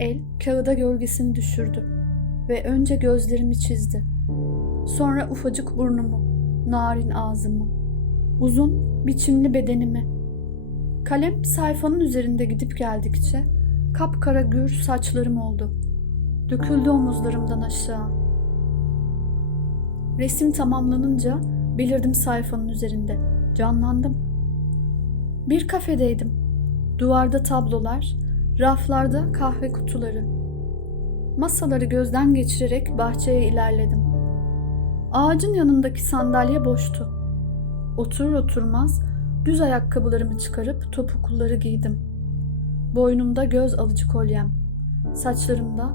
el kağıda gölgesini düşürdü ve önce gözlerimi çizdi. Sonra ufacık burnumu, narin ağzımı, uzun, biçimli bedenimi. Kalem sayfanın üzerinde gidip geldikçe kapkara gür saçlarım oldu. Döküldü omuzlarımdan aşağı. Resim tamamlanınca belirdim sayfanın üzerinde. Canlandım. Bir kafedeydim. Duvarda tablolar, raflarda kahve kutuları. Masaları gözden geçirerek bahçeye ilerledim. Ağacın yanındaki sandalye boştu. Oturur oturmaz düz ayakkabılarımı çıkarıp topukluları giydim. Boynumda göz alıcı kolyem, saçlarımda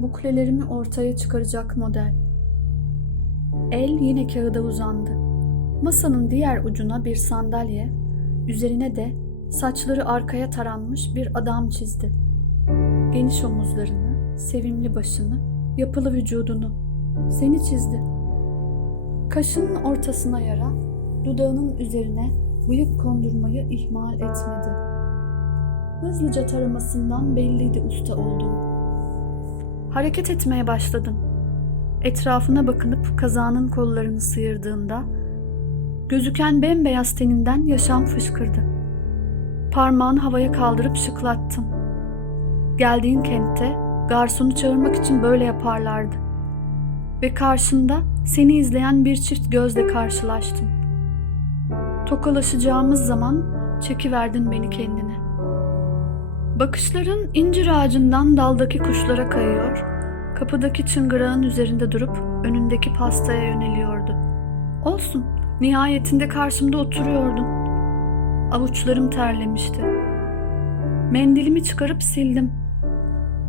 buklelerimi ortaya çıkaracak model. El yine kağıda uzandı. Masanın diğer ucuna bir sandalye, üzerine de saçları arkaya taranmış bir adam çizdi. Geniş omuzlarını, sevimli başını, yapılı vücudunu. Seni çizdi. Kaşının ortasına yara, dudağının üzerine bıyık kondurmayı ihmal etmedi. Hızlıca taramasından belliydi usta olduğu. Hareket etmeye başladın. Etrafına bakınıp kazağının kollarını sıyırdığında gözüken bembeyaz teninden yaşam fışkırdı. Parmağını havaya kaldırıp şıklattın. Geldiğin kentte garsonu çağırmak için böyle yaparlardı. Ve karşında seni izleyen bir çift gözle karşılaştın. Tokalaşacağımız zaman çekiverdin beni kendine. Bakışların incir ağacından daldaki kuşlara kayıyor, kapıdaki çıngırağın üzerinde durup önündeki pastaya yöneliyordu. Olsun, nihayetinde karşımda oturuyordun. Avuçlarım terlemişti. Mendilimi çıkarıp sildim.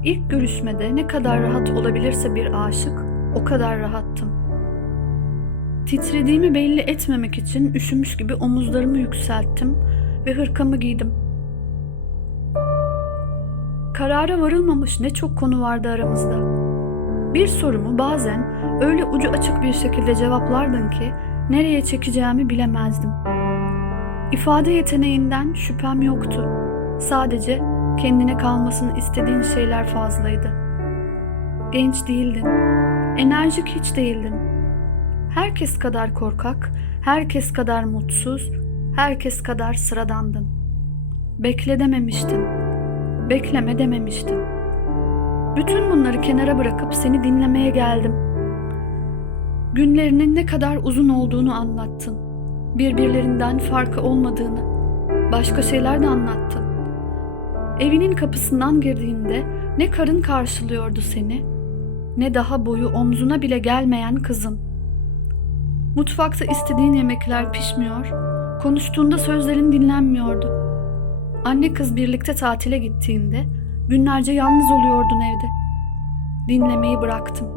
İlk görüşmede ne kadar rahat olabilirse bir aşık, o kadar rahattım. Titrediğimi belli etmemek için üşümüş gibi omuzlarımı yükselttim ve hırkamı giydim. Karara varılmamış ne çok konu vardı aramızda. Bir sorumu bazen öyle ucu açık bir şekilde cevaplardın ki nereye çekeceğimi bilemezdim. İfade yeteneğinden şüphem yoktu. Sadece kendine kalmasını istediğin şeyler fazlaydı. Genç değildin. Enerjik hiç değildin. Herkes kadar korkak, herkes kadar mutsuz, herkes kadar sıradandın. Bekle dememiştin. Bekleme dememiştin. Bütün bunları kenara bırakıp seni dinlemeye geldim. Günlerinin ne kadar uzun olduğunu anlattın. Birbirlerinden farkı olmadığını, başka şeyler de anlattın. Evinin kapısından girdiğinde ne karın karşılıyordu seni, ne daha boyu omzuna bile gelmeyen kızın. Mutfakta istediğin yemekler pişmiyor, konuştuğunda sözlerin dinlenmiyordu. Anne kız birlikte tatile gittiğinde günlerce yalnız oluyordun evde. Dinlemeyi bıraktım.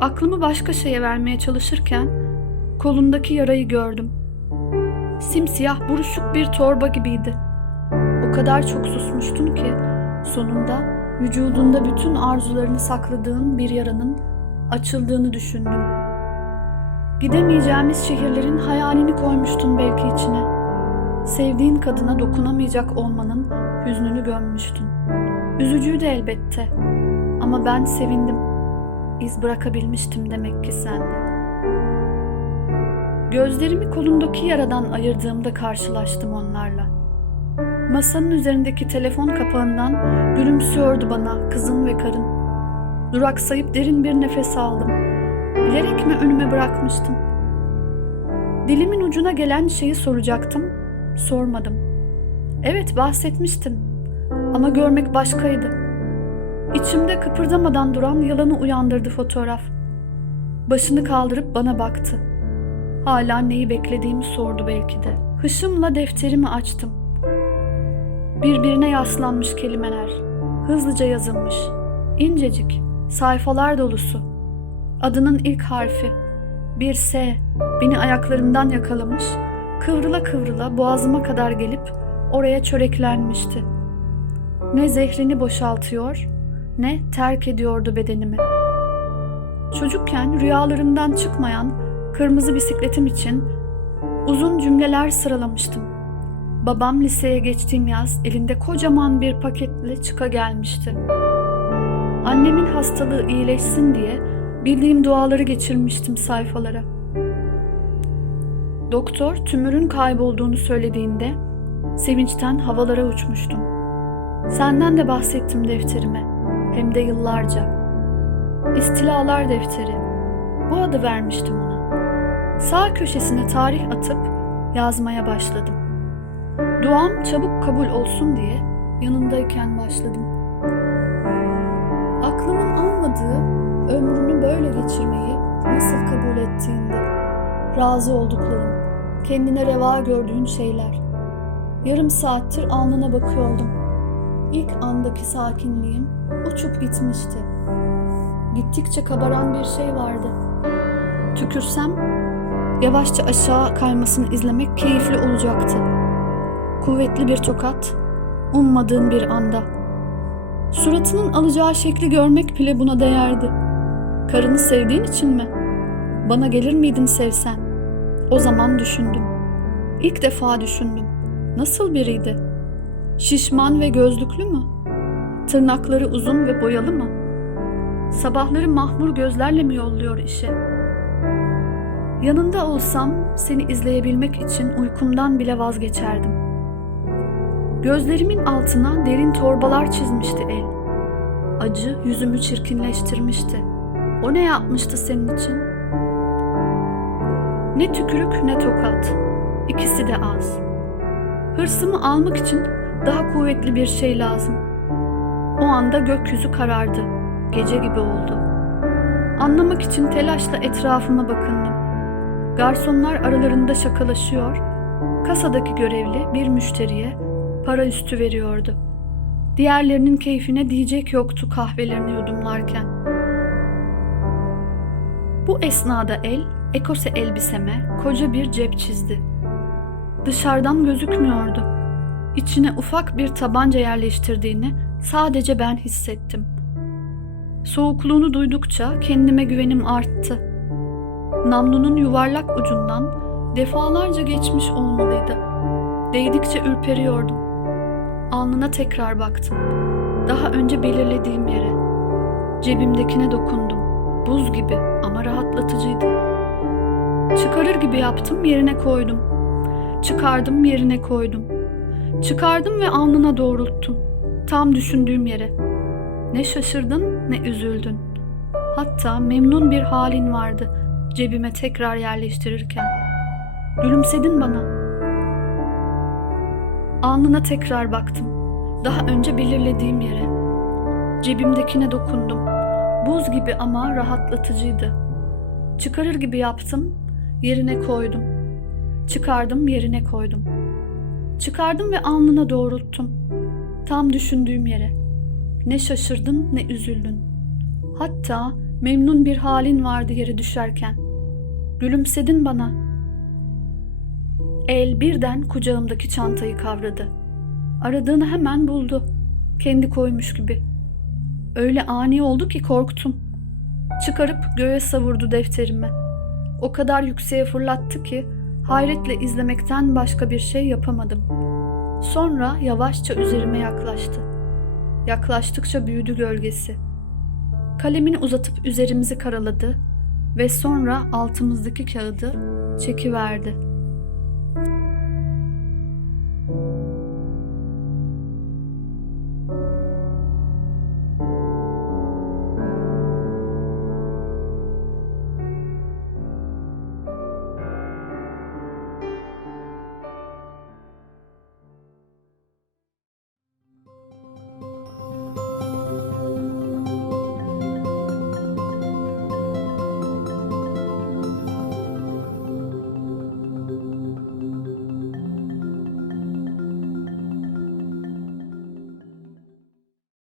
Aklımı başka şeye vermeye çalışırken kolundaki yarayı gördüm. Simsiyah buruşuk bir torba gibiydi. O kadar çok susmuştun ki sonunda vücudunda bütün arzularını sakladığın bir yaranın açıldığını düşündüm. Gidemeyeceğimiz şehirlerin hayalini koymuştun belki içine. Sevdiğin kadına dokunamayacak olmanın hüznünü gömmüştün. Üzücüydü elbette. Ama ben sevindim. İz bırakabilmiştim demek ki sende. Gözlerimi kolundaki yaradan ayırdığımda karşılaştım onlarla. Masanın üzerindeki telefon kapağından gülümsüyordu bana kızın ve karın. Duraksayıp derin bir nefes aldım. Bilerek mi önüme bırakmıştım? Dilimin ucuna gelen şeyi soracaktım, sormadım. Evet bahsetmiştim ama görmek başkaydı. İçimde kıpırdamadan duran yalanı uyandırdı fotoğraf. Başını kaldırıp bana baktı. Hala neyi beklediğimi sordu belki de. Hışımla defterimi açtım. Birbirine yaslanmış kelimeler. Hızlıca yazılmış. İncecik, sayfalar dolusu. Adının ilk harfi. Bir S. Beni ayaklarımdan yakalamış. Kıvrıla kıvrıla boğazıma kadar gelip oraya çöreklenmişti. Ne zehrini boşaltıyor, ne terk ediyordu bedenimi. Çocukken rüyalarımdan çıkmayan kırmızı bisikletim için uzun cümleler sıralamıştım. Babam liseye geçtiğim yaz elinde kocaman bir paketle çıka gelmişti. Annemin hastalığı iyileşsin diye bildiğim duaları geçirmiştim sayfalara. Doktor tümörün kaybolduğunu söylediğinde sevinçten havalara uçmuştum. Senden de bahsettim defterime. Hem de yıllarca. İstilalar defteri. Bu adı vermiştim ona. Sağ köşesine tarih atıp yazmaya başladım. Duam çabuk kabul olsun diye yanındayken başladım. Aklımın almadığı ömrünü böyle geçirmeyi nasıl kabul ettiğinde, razı oldukların, kendine reva gördüğün şeyler. Yarım saattir alnına bakıyordum. İlk andaki sakinliğim uçup gitmişti. Gittikçe kabaran bir şey vardı. Tükürsem yavaşça aşağı kaymasını izlemek keyifli olacaktı. Kuvvetli bir tokat, ummadığın bir anda. Suratının alacağı şekli görmek bile buna değerdi. Karını sevdiğin için mi? Bana gelir miydin sevsen? O zaman düşündüm. İlk defa düşündüm. Nasıl biriydi? Şişman ve gözlüklü mü? Tırnakları uzun ve boyalı mı? Sabahları mahmur gözlerle mi yolluyor işe? Yanında olsam seni izleyebilmek için uykumdan bile vazgeçerdim. Gözlerimin altına derin torbalar çizmişti el. Acı yüzümü çirkinleştirmişti. O ne yapmıştı senin için? Ne tükürük ne tokat. İkisi de az. Hırsımı almak için daha kuvvetli bir şey lazım. O anda gökyüzü karardı. Gece gibi oldu. Anlamak için telaşla etrafıma bakındım. Garsonlar aralarında şakalaşıyor, kasadaki görevli bir müşteriye para üstü veriyordu. Diğerlerinin keyfine diyecek yoktu kahvelerini yudumlarken. Bu esnada el, ekose elbiseme koca bir cep çizdi. Dışarıdan gözükmüyordu. İçine ufak bir tabanca yerleştirdiğini sadece ben hissettim. Soğukluğunu duydukça kendime güvenim arttı. Namlunun yuvarlak ucundan defalarca geçmiş olmalıydı. Değdikçe ürperiyordum. Alnına tekrar baktım. Daha önce belirlediğim yere. Cebimdekine dokundum. Buz gibi ama rahatlatıcıydı. Çıkarır gibi yaptım, yerine koydum. Çıkardım, yerine koydum. Çıkardım ve alnına doğrulttum. Tam düşündüğüm yere. Ne şaşırdın ne üzüldün. Hatta memnun bir halin vardı cebime tekrar yerleştirirken. Gülümsedin bana. Alnına tekrar baktım. Daha önce belirlediğim yere. Cebimdekine dokundum. Buz gibi ama rahatlatıcıydı. Çıkarır gibi yaptım, yerine koydum. Çıkardım, yerine koydum. Çıkardım ve alnına doğrulttum. Tam düşündüğüm yere. Ne şaşırdın ne üzüldün. Hatta memnun bir halin vardı yere düşerken. Gülümsedin bana. El birden kucağımdaki çantayı kavradı. Aradığını hemen buldu. Kendi koymuş gibi. Öyle ani oldu ki korktum. Çıkarıp göğe savurdu defterimi. O kadar yükseğe fırlattı ki hayretle izlemekten başka bir şey yapamadım. Sonra yavaşça üzerime yaklaştı. Yaklaştıkça büyüdü gölgesi. Kalemini uzatıp üzerimizi karaladı ve sonra altımızdaki kağıdı çekiverdi.